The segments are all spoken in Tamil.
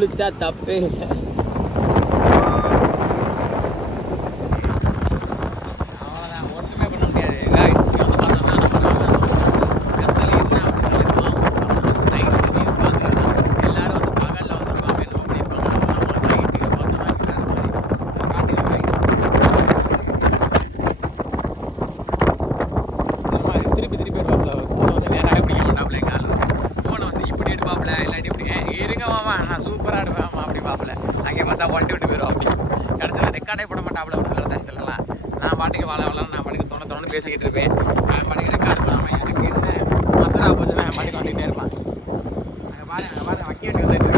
குளிச்சா தப்பே இல்லை. சூப்பராக எடுப்பேன் அப்படி பார்ப்பல அங்கே பார்த்தா வண்டி விட்டு போயிடும். அப்படி கடைசியில் ரெக்கார்டே போட மாட்டாப்புல ஒரு சில டயத்துலலாம். நான் பாட்டுக்கு நான் பாட்டுக்கு தோணு பேசிக்கிட்டு இருப்பேன். நான் பாட்டுக்கு ரெக்கார்டு பண்ணாமல் எனக்கு என்ன மசரா போச்சு நான் பாட்டுக்கு வந்துகிட்டே இருப்பேன். அங்கே பாருங்க வக்கி வண்டி வந்துட்டு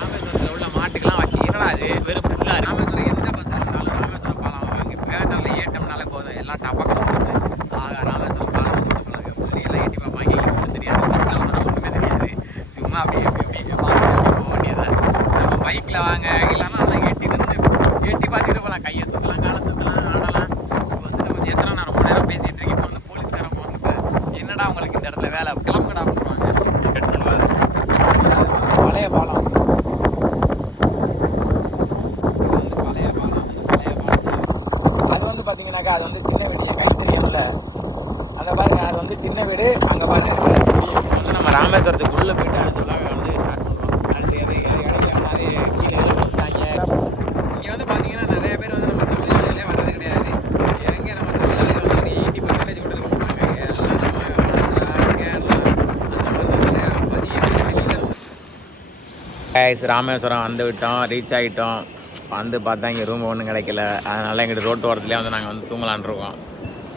ராமேஸ்வரத்தில் உள்ள மாட்டுக்கெல்லாம் வக்கி என்னடா அது வெறும் ஃபுல்லாக ராமேஸ்வரம் எந்த பஸ் இருந்தாலும் ராமேஸ்வரம் பாலம் அங்கே வேகத்தில் ஏட்டம்னாலே போதும் எல்லாம் டப்பக்கணும் போச்சு. ராமேஸ்வரம் பாலம் எல்லாம் எட்டி பார்ப்பாங்க. ஒன்றும் தெரியாது, பஸ்ஸில் ஒன்றுமே தெரியாது. சும்மா அப்படியே போக வேண்டியதான். நம்ம பைக்கில் வாங்க இல்லைன்னா அதெல்லாம் எட்டி பார்த்துட்டு போகலாம். கையை தூக்கலாம், காலை தூக்கலாம், ஆடலாம். இப்போ வந்து நம்ம எத்தனை நான் ரொம்ப நேரம் பேசிகிட்டு இருக்கேன். இப்போ வந்து போலீஸ்காரன் வந்துட்டு என்னடா உங்களுக்கு இந்த இடத்துல வேலை கிளம்புடா பண்ணுவாங்க. பழைய பாலம் இது வந்து பழைய பாலம். அது வந்து பார்த்தீங்கன்னாக்கா அது வந்து சின்ன வீடு கை தெரியும்ல. அங்கே பாருங்க அது வந்து சின்ன வீடு. அங்கே பாருங்க வந்து நம்ம ராமேஸ்வரத்துக்கு உள்ளே போயிட்டு அதுக்குள்ளாக வந்து ஸ்டார்ட் பண்ணுறோம். அடுத்து இடையில மாதிரி கீழே வந்துட்டாங்க. இங்கே வந்து பார்த்தீங்கன்னா நிறைய பேர் வந்து நம்ம தமிழ்நாட்டிலே வர்றது கிடையாது. எங்கே நம்ம தமிழ்நாட்டில் வந்து ஒரு 80% கூட இருக்க மாட்டாங்க. எல்லாம் நம்ம கேரளா அந்த மாதிரி ராமேஸ்வரம் வந்து விட்டோம், ரீச் ஆகிட்டோம். வந்து பார்த்தா இங்கே ரூம் ஒன்றும் கிடைக்கல. அதனால் எங்கிட்ட ரோட்டு ஓரத்துலேயே வந்து நாங்கள் வந்து தூங்கலான் இருக்கோம்.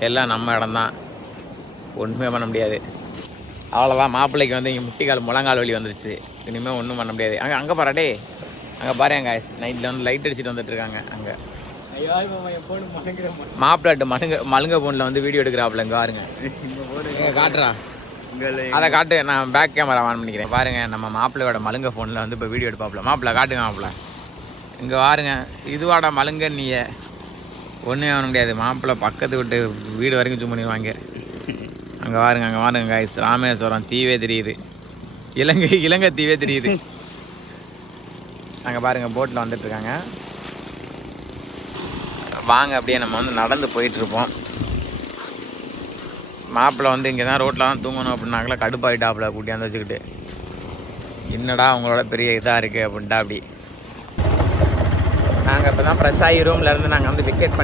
எல்லாம் நம்ம இடம் தான், ஒன்றுமே பண்ண முடியாது. அவ்வளோதான். மாப்பிள்ளைக்கு வந்து இங்கே முட்டிக்கால் முழங்கால் வலி வந்துருச்சு. இனிமேல் ஒன்றும் பண்ண முடியாது. அங்கே பாருடே, அங்கே பாரு அங்கே நைட்டில் வந்து லைட் அடிச்சுட்டு வந்துட்டுருக்காங்க. அங்கே மாப்பிள்ளாட்டு மலுங்க ஃபோனில் வந்து வீடியோ எடுக்கிறாப்புல. இங்கே பாருங்க, இங்கே காட்டுறா, அதை காட்டு. நான் பேக் கேமரா ஆன் பண்ணிக்கிறேன். பாருங்கள் நம்ம மாப்பிள்ளையோட மலுங்க ஃபோனில் வந்து இப்போ வீடியோ எடுப்பாப்புல. மாப்பிள்ளை காட்டுங்க மாப்பிள்ளை. இங்கே பாருங்க, இதுவாடா மலுங்க நீயே ஒன்றுமே பண்ண முடியாது. மாப்பிள்ளை பக்கத்து விட்டு வீடு வரைக்கும் ஜூம் பண்ணிடுவாங்க. அங்கே பாருங்க கைஸ், ராமேஸ்வரம் தீவே தெரியுது. இலங்கை தீவே தெரியுது. அங்கே பாருங்கள் போட்டில் வந்துட்டுருக்காங்க. வாங்க அப்படியே நம்ம வந்து நடந்து போயிட்டுருப்போம். மாப்பிள்ளை வந்து இங்கே தான் ரோட்டில் தான் தூங்கணும் அப்படின்னாங்களா கடுப்பாயிட்டாப்புல கூட்டியாந்து வச்சுக்கிட்டு. என்னடா அவங்களோட பெரிய இதாக இருக்குது அப்படின்ட்டா. அப்படி நாங்கள் இப்போ தான் ஃப்ரெஷ் ஆகி ரூம்லேருந்து நாங்கள் வந்து விக்கெட்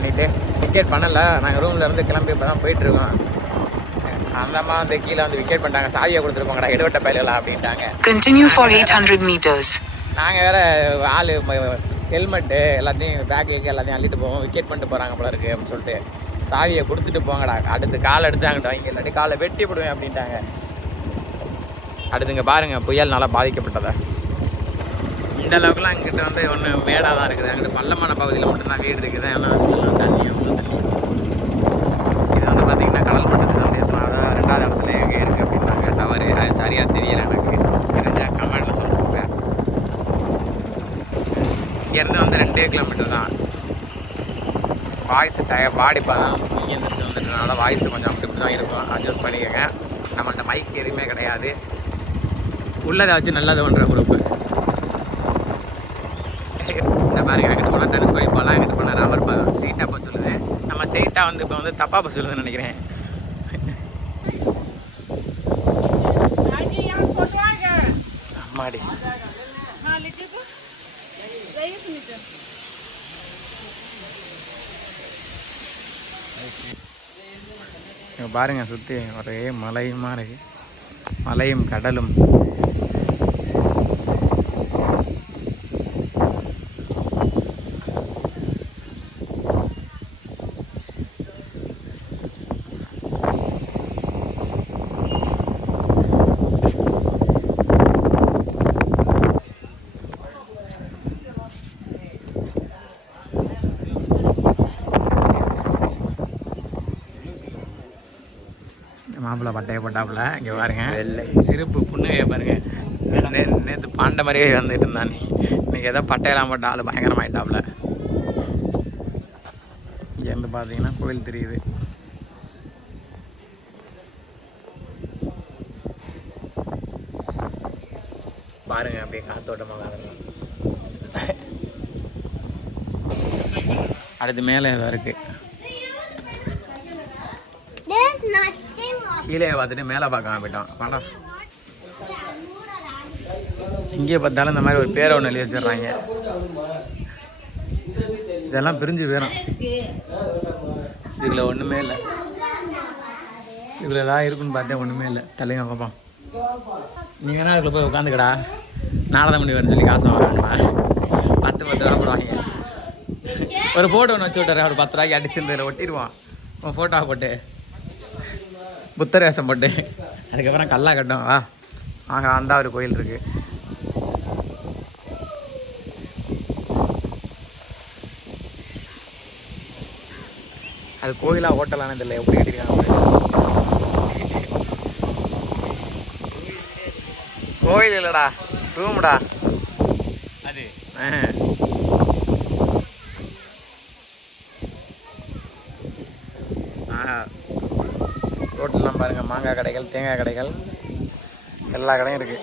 பண்ணலை. நாங்கள் ரூம்லேருந்து கிளம்பி இப்போ தான் போயிட்டுருக்கோம். அந்த அம்மா வந்து கீழே வந்து விக்கெட் பண்ணிட்டாங்க. சாவியை கொடுத்துருப்போங்கடா எடுவட்ட பயிலலாம் அப்படின்ட்டாங்க. Continue for 800 meters. நாங்கள் வேறு ஆள் ஹெல்மெட்டு எல்லாத்தையும் பேக்கு எல்லாத்தையும் அள்ளிட்டு போவோம். விக்கெட் பண்ணிட்டு போகிறாங்க போல இருக்குது அப்படின்னு சொல்லிட்டு சாவியை கொடுத்துட்டு போங்கடா, அடுத்து காலை எடுத்து அங்கிட்ட வாங்கி இல்லாட்டி காலை வெட்டி போடுவேன் அப்படின்ட்டாங்க. அடுத்துங்க பாருங்கள் புயல் நல்லா பாதிக்கப்பட்டதை. இந்த அளவுக்குலாம் இங்கிட்ட வந்து ஒன்று மேடாக தான் இருக்குது. அங்கிட்ட பள்ளமான பகுதியில் மட்டும்தான் வீடு இருக்குது. ஏன்னா தண்ணி இது வந்து பார்த்திங்கன்னா கடல் மட்டத்தில் வந்து எத்தனாவது 2வது இடத்துல எங்கே இருக்குது அப்படின்னாங்க. தவறு, அது சரியாக தெரியலை எனக்கு. தெரிஞ்சால் கமெண்டில் சொல்லுவாங்க. இங்கேருந்து வந்து 2 கிலோமீட்டர் தான். வாய்ஸ் பாடிப்பா தான் இங்கே இருந்துட்டு வந்துட்டுனால வாய்ஸ் கொஞ்சம் அப்படி இப்படி தான் இருக்கும். அட்ஜஸ்ட் பண்ணிக்கோங்க. நம்மள்ட்ட மைக் எதுவுமே கிடையாது. உள்ளதை வச்சு நல்லது பண்ணுற குரூப்பு. இந்த பாருங்க, அங்கிட்டு போனால் தனுஷ்கோடி போகலாம், அங்கிட்டு போனால் ராமர் பாதம். ஸ்ட்ரெயிட்டாக போக சொல்லுது. நம்ம ஸ்ட்ரெயிட்டாக வந்து இப்போ வந்து தப்பாக போக சொல்லுதுன்னு நினைக்கிறேன். அம்மாடி பாருங்க, சுற்றி ஒரே மலையுமா இருக்கு. மலையும் கடலும். மாப்பிள்ளை பட்டையை போட்டாப்புல. இங்கே பாருங்க, சிரிப்பு புண்ணுகையை பாருங்க. நேற்று பாண்ட மாதிரியே வந்துட்டு இருந்தான். இன்னைக்கு ஏதோ பட்டையெல்லாம் போட்ட ஆள் பயங்கரமாயிட்டாப்புல. இங்கேருந்து பார்த்தீங்கன்னா கோயில் தெரியுது. பாருங்கள் அப்படியே காத்தோட்டமாக அதெல்லாம். அடுத்து மேலே ஏதோ இருக்குது. கீழே பார்த்துட்டு மேலே பார்க்காம போயிட்டோம். படம் இங்கே பார்த்தாலும் இந்த மாதிரி ஒரு பேரை ஒன்று எழுதி வச்சிடுறாங்க. இதெல்லாம் பிரிஞ்சு போயிடும். இதில் ஒன்றுமே இல்லை. இதில் ஏதாவது இருக்குன்னு பார்த்தேன், ஒன்றுமே இல்லை. தலைங்க பார்ப்போம். நீங்கள் வேணா அதுக்குள்ள போய் உட்காந்துக்கடா, நாரத மணி வரேன்னு சொல்லி காசு வாங்கணுமா? 10 ரூபா போடுவாங்க. ஒரு ஃபோட்டோ ஒன்று வச்சு விட்டாரு, ஒரு 10 ரூபாய்க்கு அடிச்சிருந்ததில் ஒட்டிடுவான். உன் ஃபோட்டோவை போட்டு புத்தர் வேஷம் போட்டு. அதுக்கப்புறம் கல்லா கட்டும். வா ஆக அந்த ஒரு கோயில் இருக்குது. அது கோயிலா ஹோட்டலானு தெரியல, எப்படி கட்டிருக்காங்க. கோயில் இல்லைடா, ரூம்டா அது. ரோட்டெல்லாம் பாருங்கள், மாங்காய் கடைகள், தேங்காய் கடைகள், எல்லா கடையும் இருக்குது.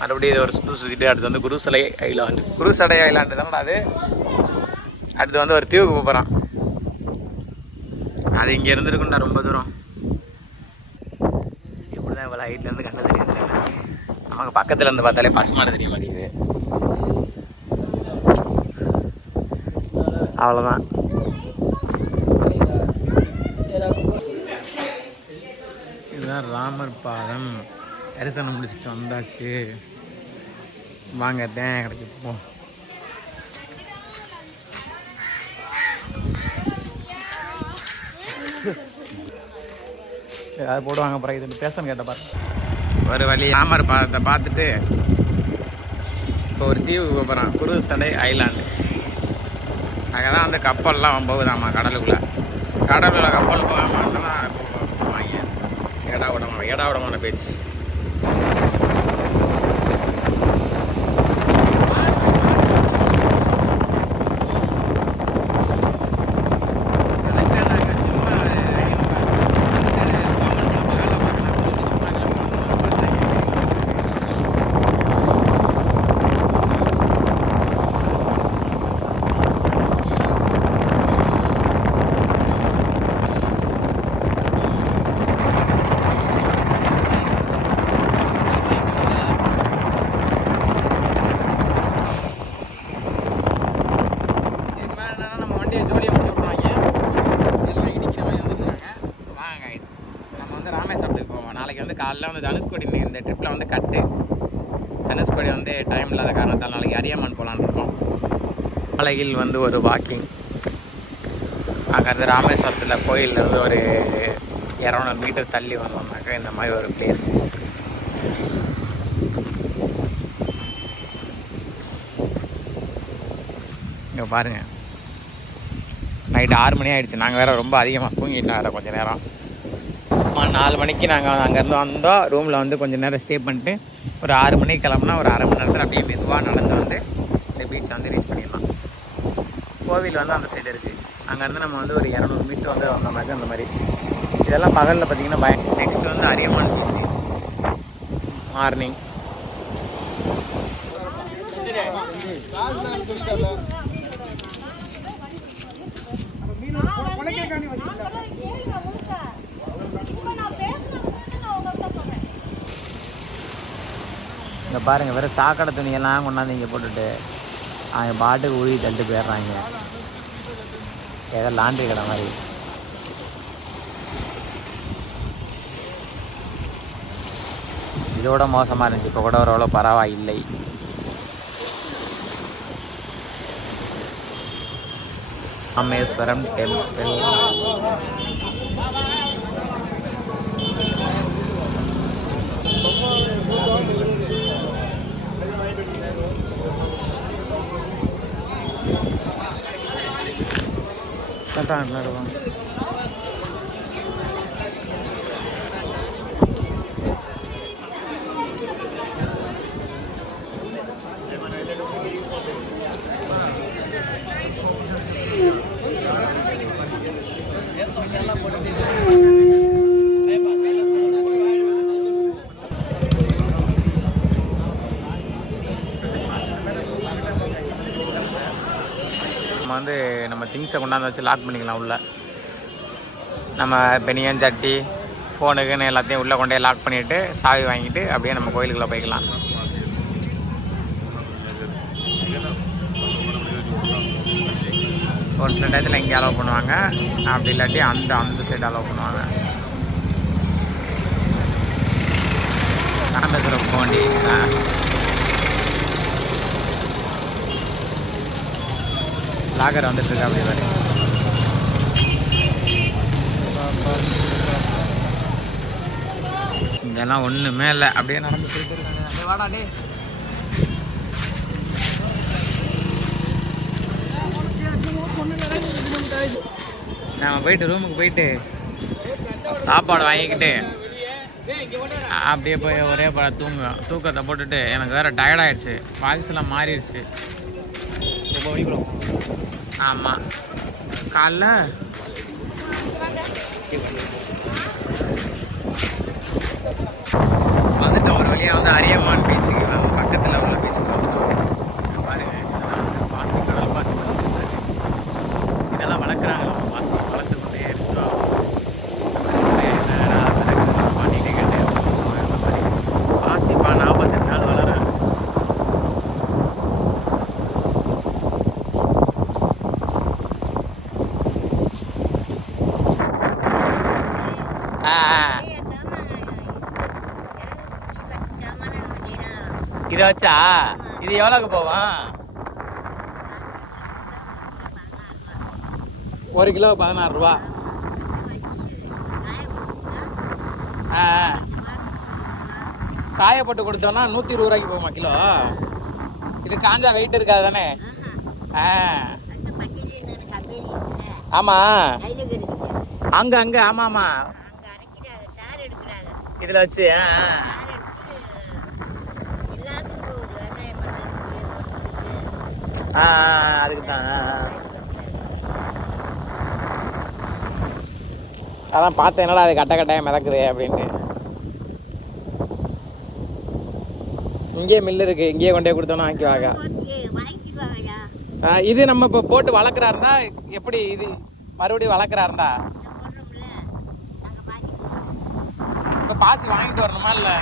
மறுபடியும் இது ஒரு சுற்றிட்டு அடுத்து வந்து குருசலை ஐலாண்டு. குருசடை ஐலாண்டு தானடா அது. அடுத்து வந்து ஒரு தீவுக்கு போகிறான். அது இங்கே இருந்துருக்குண்டா ரொம்ப தூரம். எப்படி தான் இவ்வளோ ஹைட்லேருந்து கண்ணு தெரியுது. நமக்கு பக்கத்தில் இருந்து பார்த்தாலே பசுமாடு தெரிய மாட்டேங்குது. அவ்வளோதான். இதுதான் ராமர் பாதம். தரிசனம் முடிச்சுட்டு வந்தாச்சு. வாங்க தேன் கடைக்கு போவோம். ஏதாவது போடுவாங்க. அப்புறம் இது பேசன்னு கேட்ட பாரு. ஒரு வழி ராமர் பாதத்தை பார்த்துட்டு இப்போ ஒரு தீவுக்கு போகிறான், குருசடை ஐலாண்டு. அங்கே தான் வந்து கப்பல்லாம் போகுதாம்மா கடலுக்குள்ளே. கடலுக்குள்ள கப்பல் போகாமல் வாங்க. ஏடாவிடமான பேச்சு. காலைல வந்து தனுஷ்கோடி இந்த ட்ரிப்பில் வந்து கட்டு. தனுஷ்கோடி வந்து டைம் இல்லாத காரணத்தால் நாளைக்கு அரியமான் போகலான்னு இருக்கோம். மலையில் வந்து ஒரு வாக்கிங். அங்கேருந்து ராமேஸ்வரத்தில் கோயிலேருந்து ஒரு 200 மீட்டர் தள்ளி வந்தோம்னாக்கா இந்த மாதிரி ஒரு பிளேஸ். இங்கே பாருங்கள், நைட்டு 6 மணி ஆகிடுச்சு. நாங்கள் வேறு ரொம்ப அதிகமாக தூங்கிட்டோம் வேறு கொஞ்சம் நேரம். 4 மணிக்கு நாங்கள் அங்கேருந்து வந்தோம். ரூமில் வந்து கொஞ்சம் நேரம் ஸ்டே பண்ணிட்டு ஒரு 6 மணிக்கு கிளம்புனா ஒரு அரை மணி நேரத்தில் அப்படியே மெதுவாக நடந்து வந்து இந்த பீச்சை வந்து ரீச் பண்ணிடலாம். கோவில் வந்து அந்த சைடு இருக்குது. அங்கேருந்து நம்ம வந்து ஒரு 200 மீட்டர் வந்து வந்தோம்னாக்க அந்த மாதிரி. இதெல்லாம் பகலில் பார்த்திங்கன்னா நெக்ஸ்ட் வந்து அரியமான் பீச்சு மார்னிங். இங்கே பாருங்கள், வேறு சாக்கடை துணியெல்லாம் கொண்டாந்து இங்கே போட்டுட்டு அவங்க பாட்டுக்கு உழுவி தள்ளிட்டு போயிடுறாங்க. ஏதோ லாண்ட்ரி கடை மாதிரி. இதோட மோசமாக இருந்துச்சு. இப்போ கூட ஓரளவு பரவாயில்லை. ராமேஸ்வரம் டெம்பிள். இருக்கும். திங்ஸை கொண்டாந்து வச்சு லாக் பண்ணிக்கலாம் உள்ளே. நம்ம பெனியன் சட்டி ஃபோனுக்குன்னு எல்லாத்தையும் உள்ளே கொண்டே லாக் பண்ணிவிட்டு சாவி வாங்கிட்டு அப்படியே நம்ம கோயிலுக்குள்ளே போய்க்கலாம். ஒரு சில டயத்தில் இங்கே அலோவ் பண்ணுவாங்க, அப்படி இல்லாட்டி அந்த சைடு அலோவ் பண்ணுவாங்க. ராமேஸ்வரம் போண்டி லாகர் வந்துட்டுருக்கு அப்படி வரை. இங்கெல்லாம் ஒன்றுமே இல்லை, அப்படியே நடந்து போயிட்டு இருக்காங்க. வாடா டே. நம்ம போயிட்டு ரூமுக்கு போயிட்டு சாப்பாடு வாங்கிக்கிட்டு அப்படியே போய் ஒரே தூக்கத்தை போட்டுட்டு எனக்கு வேறு டயர்டாயிடுச்சு, வாய்ஸ்லாம் மாறிடுச்சு. ஆமாம், காலைல வந்துட்டு ஒரு வழியாக வந்து அரியமான் பீச்சுக்கு பக்கத்தில் உள்ள பீச்சுக்கு வந்துட்டோம். பாருங்க, பாசி கடல் பாசி இதெல்லாம் வளர்க்குறாங்க. பாசி வளர்த்து கொண்டே இருக்கோம். பண்ணிட்டு கேட்டு பாசிப்பா 48 நாள் வளரும். இதை வச்சா இது எவ்வளோக்கு போகும்? 1 கிலோ 16 ரூபா. காயப்பட்டு கொடுத்தோன்னா 120 ரூபாய்க்கு போகுமா கிலோ? இது காஞ்சா வெயிட் இருக்காது தானே? ஆமாம், அங்கே ஆமாம் இதில் வச்சு அதுக்கு தான். அதான் பார்த்தேன், என்னடா அது கட்டாயம் மிதக்குது அப்படின்ட்டு. இங்கேயே மில்லு இருக்குது, இங்கேயே கொண்டே கொடுத்தோன்னா ஆக்கிவாங்க. இது நம்ம இப்போ போட்டு வளர்க்குறா இருந்தா எப்படி? இது மறுபடியும் வளர்க்குறா இருந்தா இப்போ பாசி வாங்கிட்டு வரணுமா? இல்லை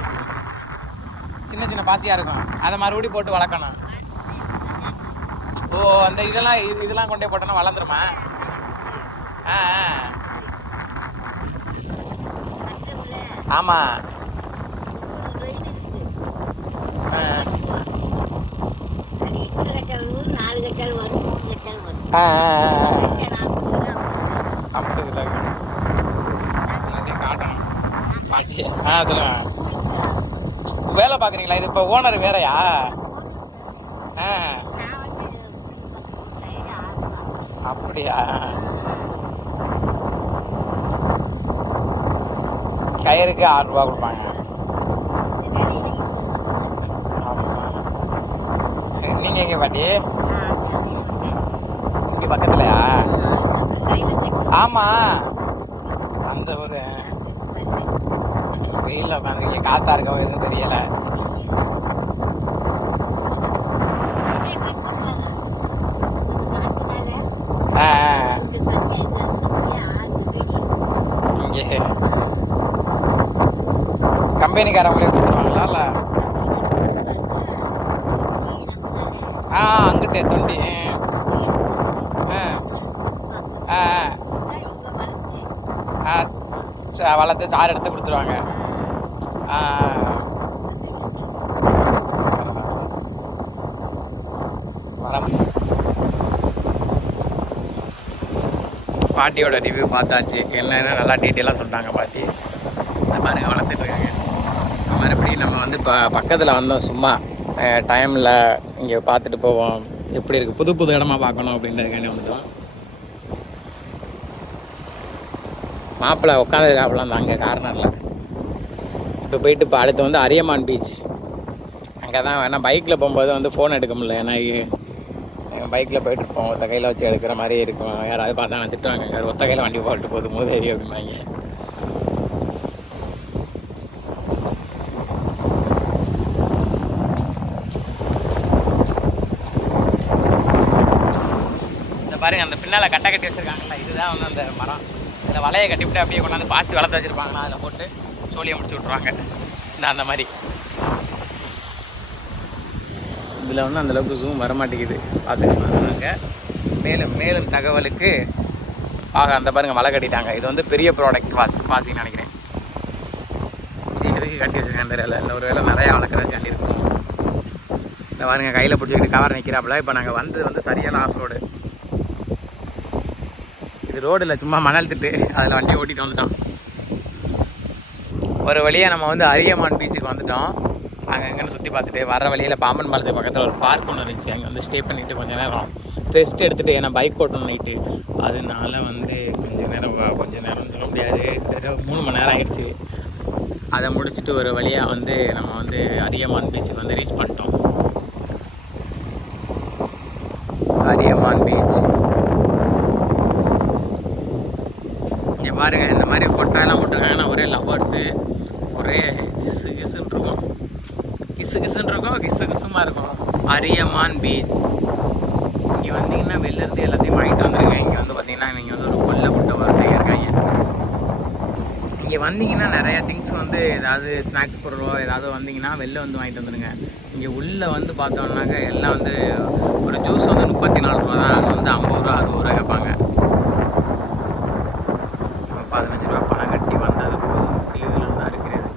சின்ன சின்ன பாசியாக இருக்கும், அதை மறுபடியும் போட்டு வளர்க்கணும். ஓ, அந்த இதெல்லாம் கொண்டே போட்டோன்னா வளர்ந்துருமா? ஆமாம். அப்போ இதில் காட்டணும் பாட்டி. சொல்லுங்க. வேலை பார்க்குறீங்களா? இது இப்போ ஓனர் வேறையா? அப்படியா? கயிறுக்கு 6 ரூபா கொடுப்பாங்க. நீங்கள் எங்கே பாட்டி? இங்கே பக்கத்துலையா? ஆமாம், அந்த ஒரு வெயிலில் உட்காந்துருக்கீங்க, காற்றா இருக்க எதுவும் தெரியலை. இங்கே கம்பெனிக்காரங்களே கொடுத்துருவாங்களா? இல்லை அங்கிட்டே தொண்டி வளர்த்து சாறு எடுத்து கொடுத்துருவாங்க. பாட்டியோட ரிவ்யூ பார்த்தாச்சு, என்னென்ன நல்லா டீட்டெயிலாக சொல்லிட்டாங்க பாட்டி. பாருங்கள், வளர்த்துட்ருக்காங்க. மறுபடியும் நம்ம வந்து இப்போ பக்கத்தில் வந்தோம், சும்மா டைமில் இங்கே பார்த்துட்டு போவோம், எப்படி இருக்குது, புது புது இடமா பார்க்கணும் அப்படின்றதுக்காண்டி வந்துட்டோம். மாப்பிள்ளை உட்காந்துருக்காப்புல அந்த அங்கே கார்னரில். இப்போ போயிட்டு இப்போ அடுத்து வந்து அரியமான் பீச். அங்கே தான் வேணால் பைக்கில் போகும்போது வந்து ஃபோன் எடுக்க முடியல, ஏன்னா பைக்கில் போயிட்டுருப்போம், ஒத்த கையில் வச்சு எடுக்கிற மாதிரி இருக்கும். யாராவது பார்த்தா நான் திட்டுவாங்க, யார் ஒத்த கையில் வண்டி போட்டு போகுது மூதேவி அப்படிம்பாங்க. பாருங்கள் அந்த பின்னால் கட்டை கட்டி வச்சுருக்காங்கல்ல, இதுதான் வந்து அந்த மரம். இதில் வலையை கட்டிவிட்டு அப்படியே கொண்டாந்து பாசி வளர்த்து வச்சுருப்பாங்கன்னா அதில் போட்டு சோழியை முடிச்சு விட்ருவாங்க. இந்த அந்த மாதிரி இதில் வந்து அந்தளவுக்கு ஜூம் வரமாட்டேங்குது, பார்த்துக்கலாங்க. மேலும் தகவலுக்கு அந்த பாருங்கள் வலை கட்டிட்டாங்க. இது வந்து பெரிய ப்ராடக்ட் பாசின்னு நினைக்கிறேன். இது எதுக்கு கட்டி வச்சுருக்காங்க தெரியல, இல்லை ஒரு வேளை நிறையா வளர்க்குறதுக்காண்டி இருக்கும். இந்த பாருங்க கையில் பிடிச்சிக்கிட்டு கவர் நிற்கிறாப்புல. இப்போ நாங்கள் வந்து சரியான ஆஃப் ரோடு. இது ரோடு இல்லை, சும்மா மணல் திட்டு, அதில் வண்டியை ஓட்டிகிட்டு வந்துட்டோம். ஒரு வழியாக நம்ம வந்து அரியமான் பீச்சுக்கு வந்துட்டோம். அங்கே எங்கேன்னு சுற்றி பார்த்துட்டு வர வழியில் பாம்பன் பாலத்துக்கு பக்கத்தில் ஒரு பார்க் ஒன்று இருந்துச்சு. அங்கே வந்து ஸ்டே பண்ணிவிட்டு கொஞ்சம் நேரம் ரெஸ்ட் எடுத்துகிட்டு, ஏன்னா பைக் ஓட்டணும் நைட்டு, அதனால வந்து கொஞ்சம் நேரம் சொல்ல முடியாது, 3 மணி நேரம் ஆயிடுச்சு. அதை முடிச்சுட்டு ஒரு வழியாக வந்து நம்ம வந்து அரியமான் பீச்சுக்கு வந்து ரீச் பண்ணிட்டோம். அரியமான் பீச் இங்கே பாருங்கள், இந்த மாதிரி கொட்டாயெல்லாம் போட்டிருக்காங்கன்னா ஒரே லவ்வர்ஸு, ஒரே கிசுன்னு இருக்கும், கிசுன்னு இருக்கும், கிசுமாக இருக்கும். அரியமான் பீச் இங்கே வந்தீங்கன்னா வெளிலேருந்து எல்லாத்தையும் வாங்கிட்டு வந்துருங்க. இங்கே வந்து பார்த்தீங்கன்னா நீங்கள் வந்து ஒரு கொல்லை விட்ட வரவே இருக்காங்க. இங்கே வந்தீங்கன்னா நிறையா திங்ஸ் வந்து ஏதாவது ஸ்நாக்ஸ் பொருளோ ஏதாவது வந்தீங்கன்னா வெளில வந்து வாங்கிட்டு வந்துடுங்க. இங்கே உள்ளே வந்து பார்த்தோம்னாக்க எல்லாம் வந்து ஒரு ஜூஸ் வந்து 34 ரூபா தான், அது வந்து 50 ரூபா 60 ரூபா கேட்பாங்க. 15 ரூபா பணம் கட்டி வந்தது போதும், இதில் தான் இருக்கிறது.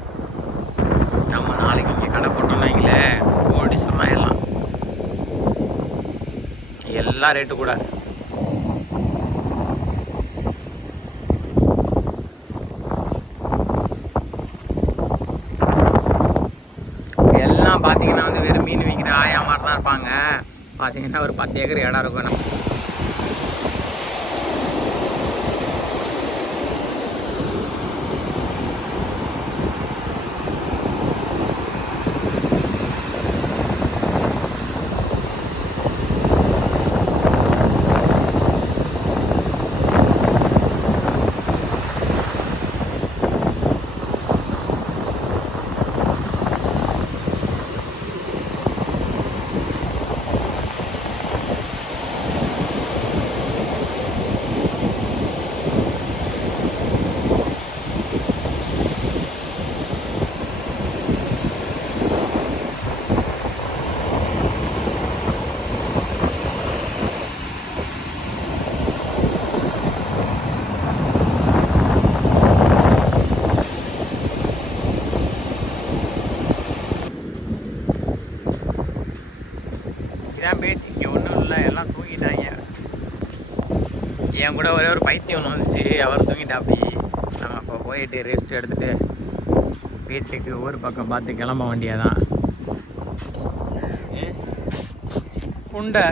நம்ம நாளைக்கு இங்கே கடை போட்டோம்னா இங்கே ஓடி சொன்னால் எல்லாம் ரேட்டு கூட. எல்லாம் பார்த்தீங்கன்னா வந்து வெறும் மீன் விற்கிற ஆயா மாதிரி தான் இருப்பாங்க. பார்த்தீங்கன்னா ஒரு 10 ஏக்கர் இடம் இருக்கும். இதான் பீச். இங்கே ஒன்றும் இல்லை, எல்லாம் தூங்கிட்டாங்க. என் கூட ஒரே ஒரு பைத்தியம் ஒன்று வந்துச்சு, அவர் தூங்கிட்டாப்பி. நம்ம இப்போ போயிட்டு ரெஸ்ட் எடுத்துகிட்டு வீட்டுக்கு ஊர் பக்கம் பார்த்து கிளம்ப வேண்டியதான். உண்டை